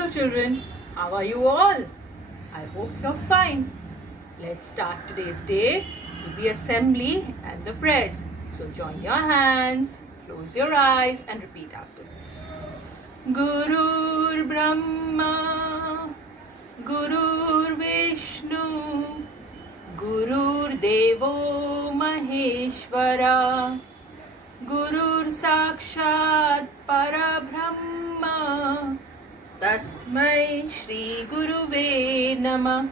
Hello children, how are you all? I hope you're fine. Let's start today's day with the assembly and the prayers. So join your hands, close your eyes and repeat after me. Gurur Brahma, Gurur Vishnu, Gurur Devo Maheshwara, Gurur Sakshat Parabrahma, Tasmai Shri Guruve Namah.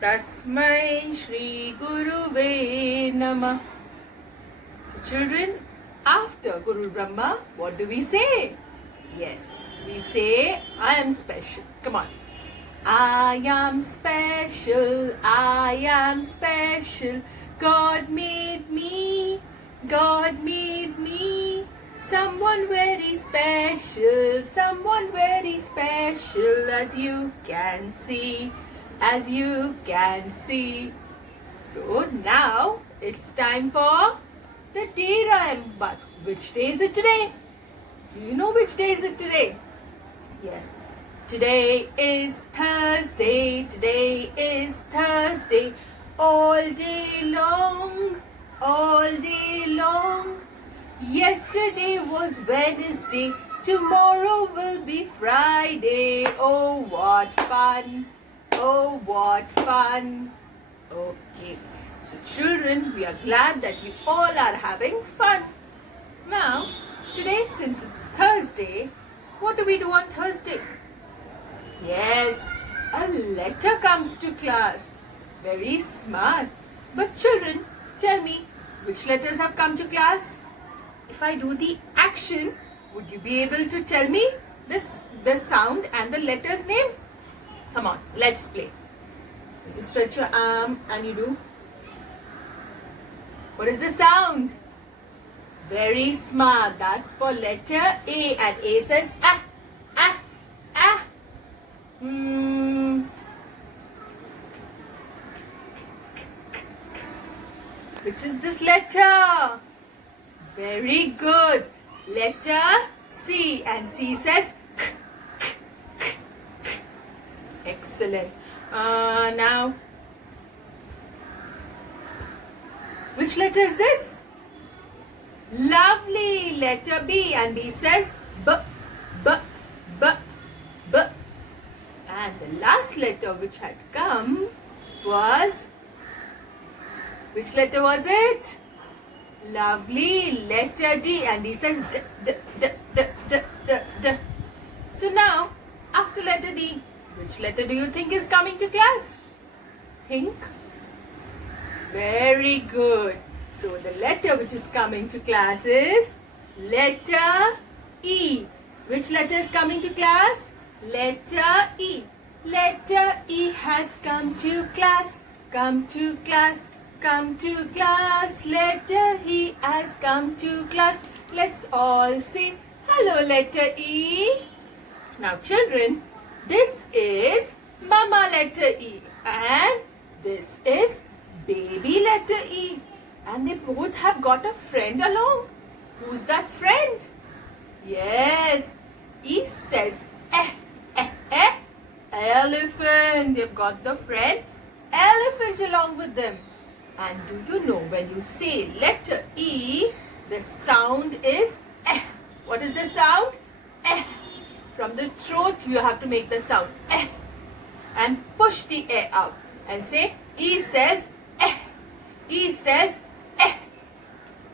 Tasmai Shri Guruve Namah. So children, after Guru Brahma, what do we say? Yes, we say, I am special. Come on. I am special, I am special. God made me, God made me. Someone very special, someone very special, as you can see, as you can see. So now it's time for the day rhyme. But which day is it today? Do you know which day is it today? Yes. Today is Thursday, today is Thursday. All day long, all day long. Yesterday was Wednesday, tomorrow will be Friday. Oh, what fun! Oh, what fun! Okay, so children, we are glad that you all are having fun. Now, today, since it's Thursday, what do we do on Thursday? Yes, a letter comes to class. Very smart. But children, tell me, which letters have come to class? If I do the action, would you be able to tell me the sound and the letter's name? Come on, let's play. You stretch your arm and you do. What is the sound? Very smart. That's for letter A, and A says ah, ah, ah. Which is this letter? Very good. Letter C, and C says k, k, k, k. Excellent. Now, which letter is this? Lovely. Letter B, and B says b, b, b, b. And the last letter which had come was, which letter was it? Lovely. Letter D, and he says d, d, d, d, d, d, d. So now, after letter D, which letter do you think is coming to class? Think. Very good. So the letter which is coming to class is letter E. Which letter is coming to class? Letter E. Letter E has come to class. Come to class. Come to class. Letter E has come to class. Let's all say hello, letter E. Now children, this is Mama letter E, and this is baby letter E, and they both have got a friend along. Who's that friend? Yes, E says eh, eh, eh, elephant. They've got the friend elephant along with them. And do you know, when you say letter E, the sound is eh. What is the sound? Eh. From the throat you have to make that sound eh, and push the air out and say E says eh. E says eh.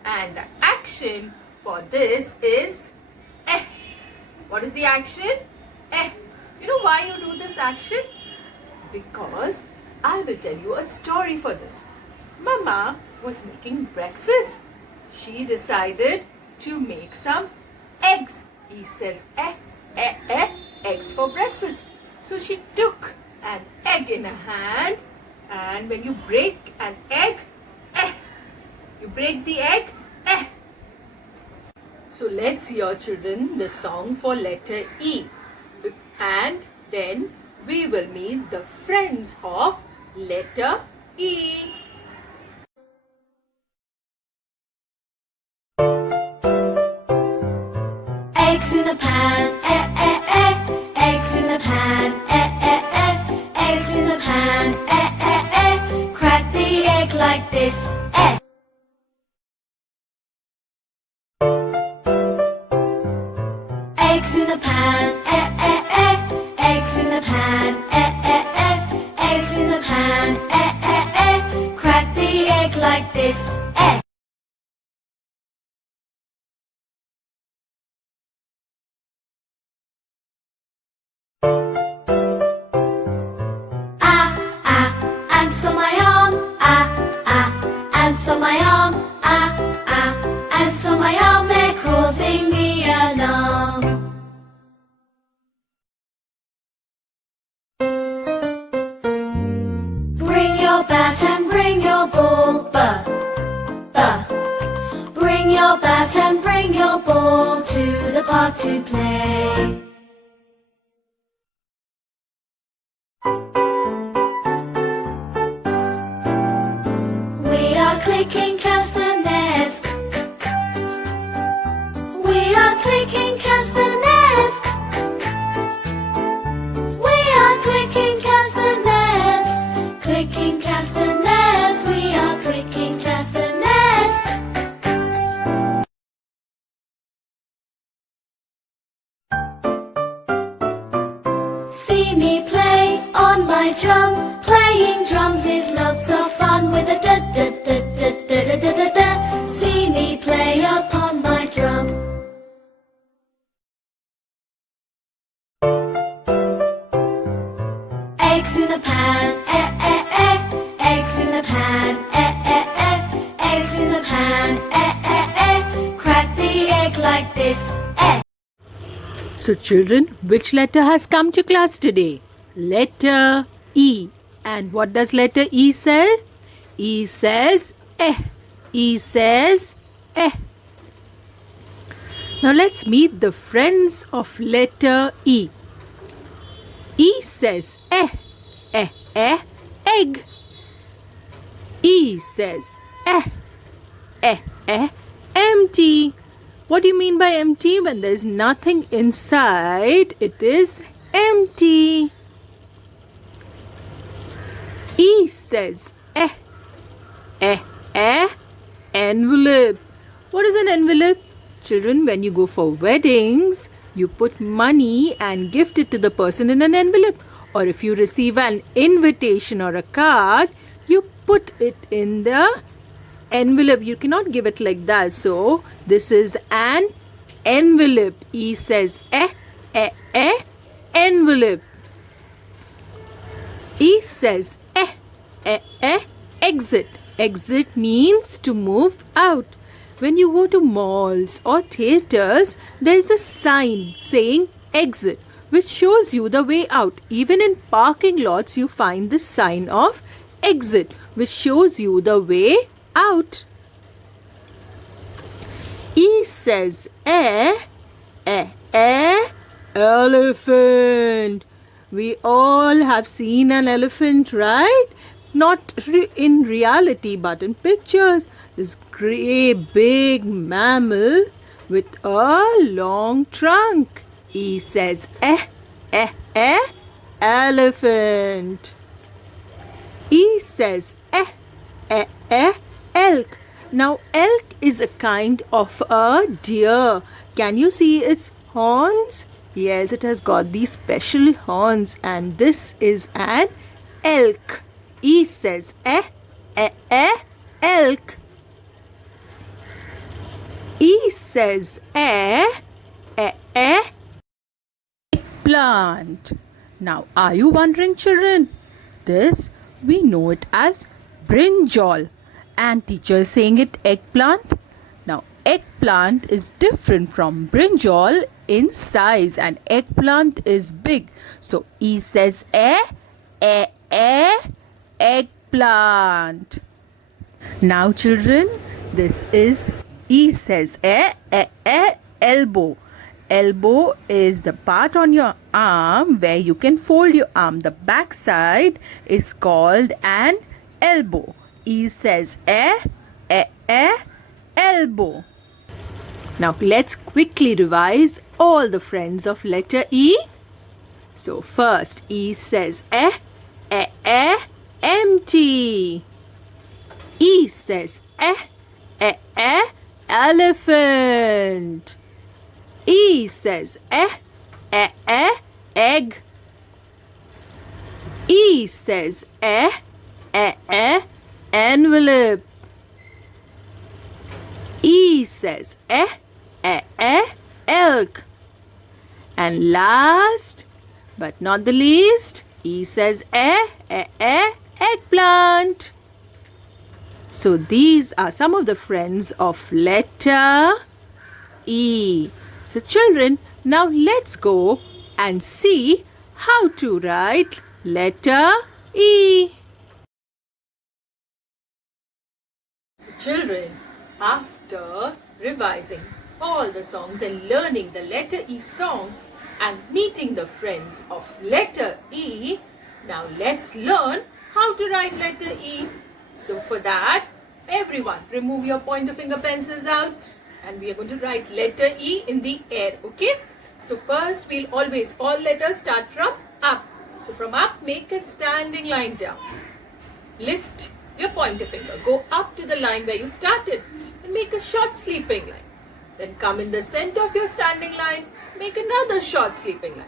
And the action for this is eh. What is the action? Eh. You know why you do this action? Because I will tell you a story for this. Mama was making breakfast. She decided to make some eggs. He says egg, egg, egg, eggs for breakfast. So she took an egg in her hand, and when you break an egg, you break the egg, So let's hear, children, the song for letter E, and then we will meet the friends of letter E. Eggs in the pan, eggs in the pan. your bat and bring your ball. B, b. Bring your bat and bring your ball to the park to play. We are clicking castanets. We are clicking castanets. We are clicking castanets. Clicking castanets. We are clicking castanets. See me play on my drum. Playing drums is lots of fun with a da da da da da da da da da. See me play upon my drum. Eggs in the pan, eh eh eh. Eggs in the pan, eh eh eh. Eggs in the pan, eh eh eh. Crack the egg like this, eh. So children, which letter has come to class today? Letter E. And what does letter E say? E says eh. E says eh. Now let's meet the friends of letter E. E says eh, eh, eh, egg. E says eh, eh, eh, empty. What do you mean by empty? When there's nothing inside, it is empty. E says eh, eh, eh, envelope. What is an envelope? Children, when you go for weddings, you put money and gift it to the person in an envelope. Or if you receive an invitation or a card, you put it in the envelope. You cannot give it like that. So, this is an envelope. E says eh, eh, eh, envelope. E says eh, eh, eh, exit. Exit means to move out. When you go to malls or theaters, there is a sign saying exit, which shows you the way out. Even in parking lots, you find the sign of exit, which shows you the way out. E says eh, eh, eh, elephant. We all have seen an elephant, right? Not in reality, but in pictures. This grey, big mammal with a long trunk. E says eh, eh, eh, elephant. E says eh, eh, eh, elk. Now, elk is a kind of a deer. Can you see its horns? Yes, it has got these special horns, and this is an elk. E says eh, eh, eh, elk. E says eh, eh, eh, eggplant. Now, are you wondering, children? This, we know it as brinjal. And teacher is saying it eggplant. Now, eggplant is different from brinjal in size, and eggplant is big. So, E says eh, eh, eh, eggplant. Now, children, this is E says eh, eh, eh, elbow. Elbow is the part on your arm where you can fold your arm. The back side is called an elbow. E says eh, eh, eh, elbow. Now let's quickly revise all the friends of letter E. So first E says eh, eh, eh, empty. E says eh, eh, eh, elephant. E says eh, eh, eh, egg. E says eh, eh, eh, envelope. E says eh, eh, eh, elk. And last but not the least, E says eh, eh, eh, eggplant. So these are some of the friends of letter E. So children, now let's go and see how to write letter E. Children, after revising all the songs and learning the letter E song and meeting the friends of letter E, now let's learn how to write letter E. So for that, everyone remove your pointer finger pencils out and we are going to write letter E in the air, okay? So first we'll always, all letters start from up. So from up, make a standing line down. Lift your pointer finger, go up to the line where you started and make a short sleeping line. Then come in the center of your standing line, make another short sleeping line.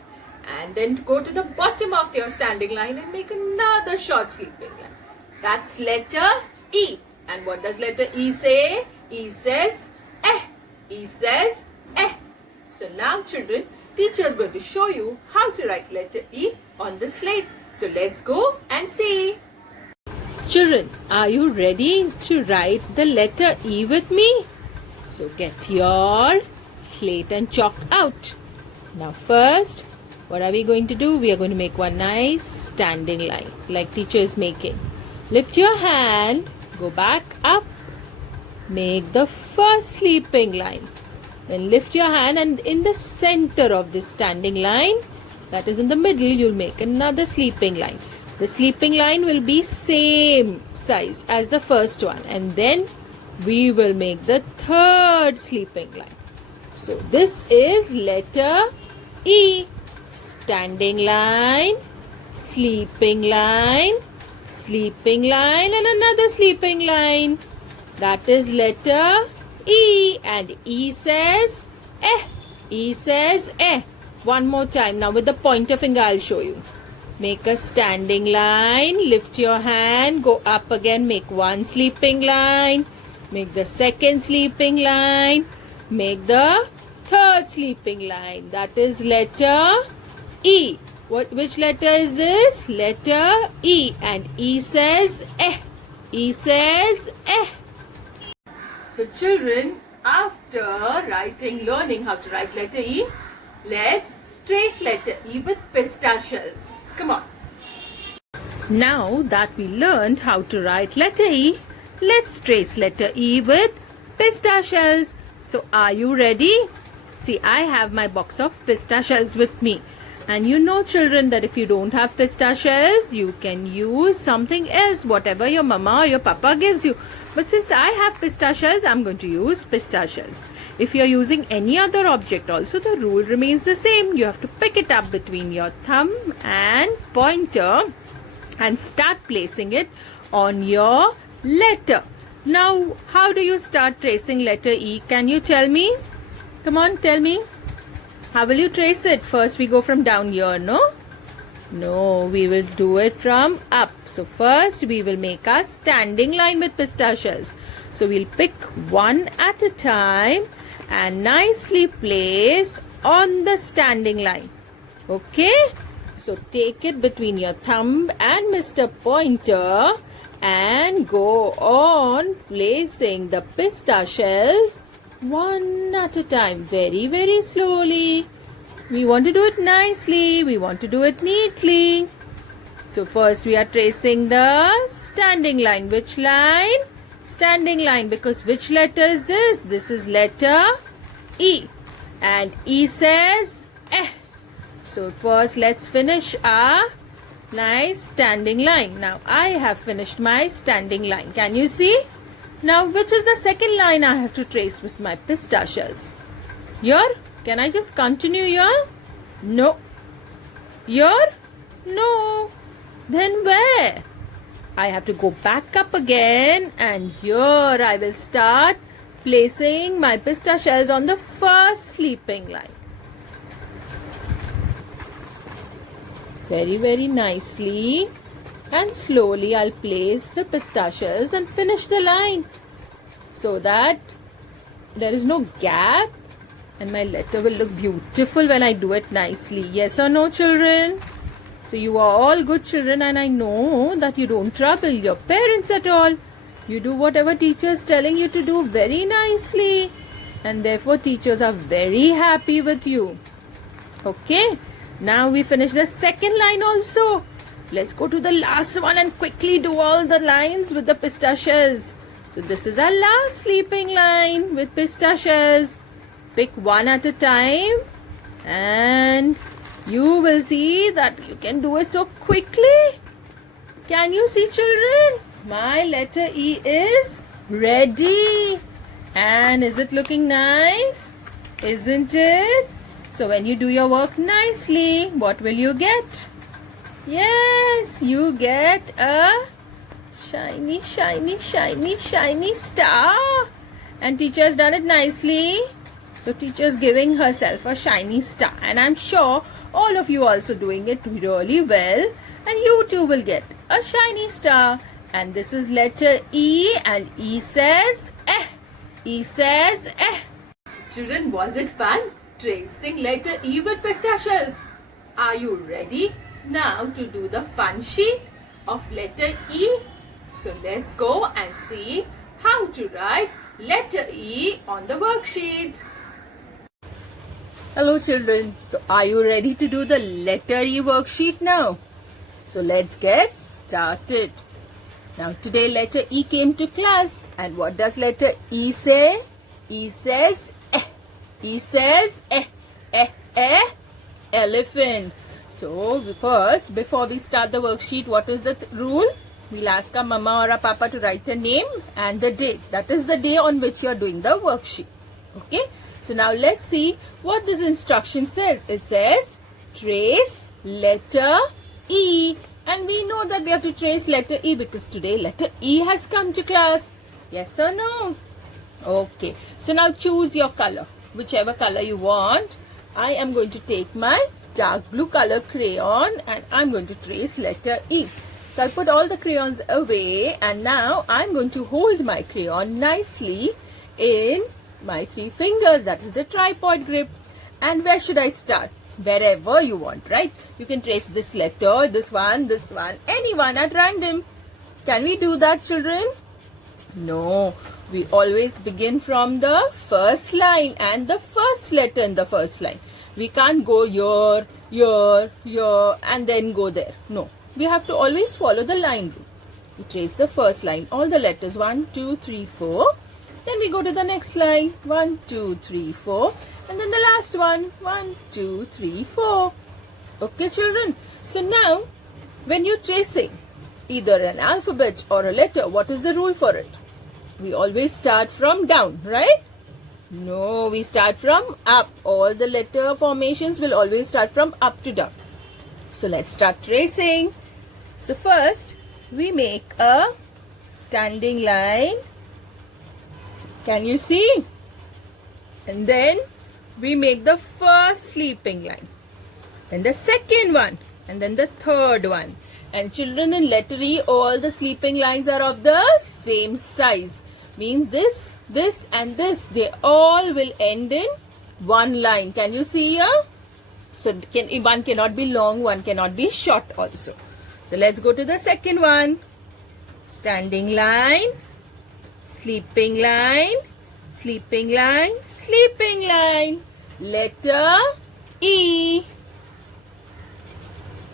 And then go to the bottom of your standing line and make another short sleeping line. That's letter E. And what does letter E say? E says eh. E says eh. So now children, teacher is going to show you how to write letter E on the slate. So let's go and see. Children, are you ready to write the letter E with me? So get your slate and chalk out. Now first, what are we going to do? We are going to make one nice standing line like teacher is making. Lift your hand, go back up, make the first sleeping line. Then lift your hand and in the center of this standing line, that is in the middle, you'll make another sleeping line. The sleeping line will be same size as the first one and then we will make the third sleeping line. So this is letter E. Standing line, sleeping line, sleeping line and another sleeping line. That is letter E and E says eh. E says eh. One more time. Now with the pointer finger I'll show you. Make a standing line, lift your hand, go up again, make one sleeping line, make the second sleeping line, make the third sleeping line. That is letter E. Which letter is this? Letter E. And E says eh. E says eh. So children, after learning how to write letter E, let's trace letter E with pistachios. Come on. Now that we learned how to write letter E, let's trace letter E with pistachios. So are you ready? See, I have my box of pistachios with me. And you know children that if you don't have pistachios, you can use something else, whatever your mama or your papa gives you. But since I have pistachios, I'm going to use pistachios. If you're using any other object also, the rule remains the same. You have to pick it up between your thumb and pointer and start placing it on your letter. Now, how do you start tracing letter E? Can you tell me? Come on, tell me. How will you trace it? First we go from down here, no? No, we will do it from up. So first we will make our standing line with pistachios. So we'll pick one at a time and nicely place on the standing line. Okay? So take it between your thumb and Mr. Pointer and go on placing the pistachios one at a time, very, very slowly. We want to do it nicely. We want to do it neatly. So first we are tracing the standing line. Which line? Standing line. Because which letter is this? This is letter E. And E says eh. So first let's finish our nice standing line. Now I have finished my standing line. Can you see? Now, which is the second line I have to trace with my pistachios? Here? Can I just continue here? No. Here? No. Then where? I have to go back up again and here I will start placing my pistachios on the first sleeping line. Very, very nicely. And slowly I'll place the pistachios and finish the line so that there is no gap and my letter will look beautiful when I do it nicely. Yes or no, children? So you are all good children and I know that you don't trouble your parents at all. You do whatever teacher is telling you to do very nicely and therefore teachers are very happy with you. Okay, now we finish the second line also. Let's go to the last one and quickly do all the lines with the pistachios. So this is our last sleeping line with pista shells. Pick one at a time and you will see that you can do it so quickly. Can you see, children? My letter E is ready. And is it looking nice? Isn't it? So when you do your work nicely, what will you get? Yes, you get a shiny, shiny, shiny, shiny star. And teacher has done it nicely. So teacher is giving herself a shiny star. And I'm sure all of you also doing it really well. And you too will get a shiny star. And this is letter E, and E says eh. E says eh. Children, was it fun tracing letter E with pista shells? Are you ready now to do the fun sheet of letter E? So let's go and see how to write letter E on the worksheet. Hello children, so are you ready to do the letter E worksheet now? So let's get started. Now today letter E came to class, and what does letter E say? E says eh. E says eh, eh, eh, elephant. So first, before we start the worksheet, what is the rule? We'll ask our mama or our papa to write a name and the date. That is the day on which you are doing the worksheet. Okay. So now let's see what this instruction says. It says trace letter E. And we know that we have to trace letter E because today letter E has come to class. Yes or no? Okay. So now choose your color. Whichever color you want. I am going to take my dark blue color crayon and I'm going to trace letter E. So I'll put all the crayons away, and now I'm going to hold my crayon nicely in my 3 fingers. That is the tripod grip. And where should I start? Wherever you want, right? You can trace this letter, this one, anyone at random. Can we do that, children? No. We always begin from the first line and the first letter in the first line. We can't go here, and then go there. No. We have to always follow the line rule. We trace the first line, all the letters 1, 2, 3, 4. Then we go to the next line 1, 2, 3, 4. And then the last one 1, 2, 3, 4. Okay, children. So now, when you're tracing either an alphabet or a letter, what is the rule for it? We always start from down, right? No, we start from up. All the letter formations will always start from up to down. So let's start tracing. So first, we make a standing line. Can you see? And then we make the first sleeping line. Then the second one. And then the third one. And children, in letter E, all the sleeping lines are of the same size. Means this and this. They all will end in one line. Can you see here? So one cannot be long, one cannot be short also. So let's go to the second one. Standing line, sleeping line, sleeping line, sleeping line. Letter E.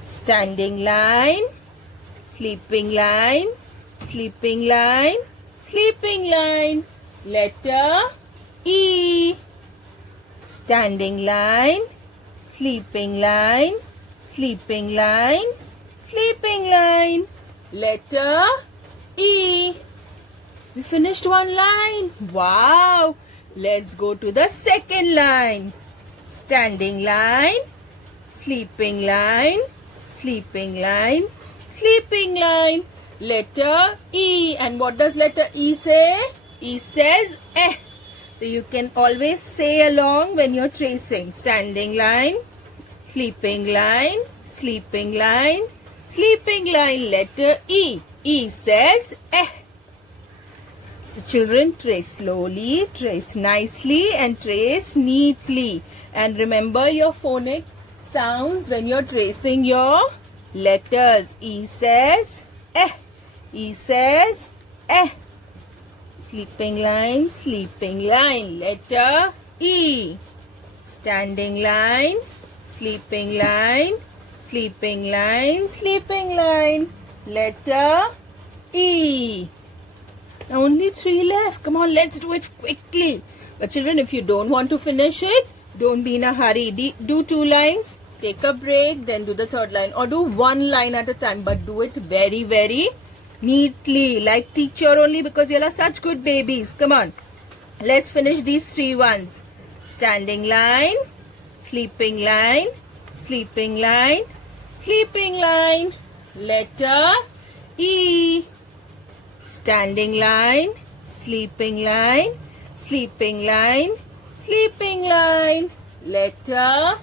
Standing line, sleeping line, sleeping line, sleeping line. Letter E. Standing line, sleeping line, sleeping line, sleeping line. Letter E. We finished one line. Wow. Let's go to the second line. Standing line, sleeping line, sleeping line, sleeping line. Letter E. And what does letter E say? E says eh. So you can always say along when you're tracing. Standing line, sleeping line, sleeping line, sleeping line. Letter E. E says eh. So children, trace slowly, trace nicely and trace neatly. And remember your phonic sounds when you're tracing your letters. E says eh. E says eh. Sleeping line, sleeping line. Letter E. Standing line, sleeping line, sleeping line, sleeping line. Letter E. Now only 3 left. Come on, let's do it quickly. But children, if you don't want to finish it, don't be in a hurry. Do 2 lines, take a break, then do the 3rd line, or do 1 line at a time, but do it very, very neatly, like teacher only, because you are such good babies. Come on, let's finish these 3 ones. Standing line, sleeping line, sleeping line, sleeping line. Letter E. Standing line, sleeping line, sleeping line, sleeping line. Letter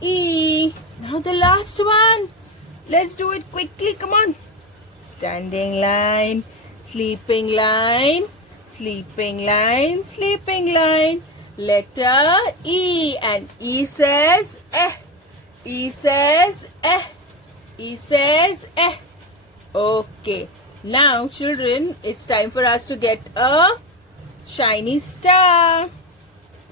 E. Now the last one. Let's do it quickly. Come on. Standing line, sleeping line, sleeping line, sleeping line. Letter E. And E says eh. E says eh. E says eh. Okay. Now children, it's time for us to get a shiny star,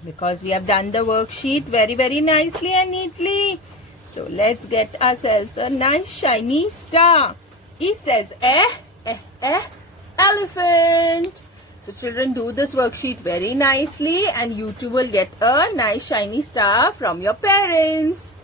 because we have done the worksheet very, very nicely and neatly. So let's get ourselves a nice shiny star. E says eh, eh, eh, elephant. So children, do this worksheet very nicely and you too will get a nice shiny star from your parents.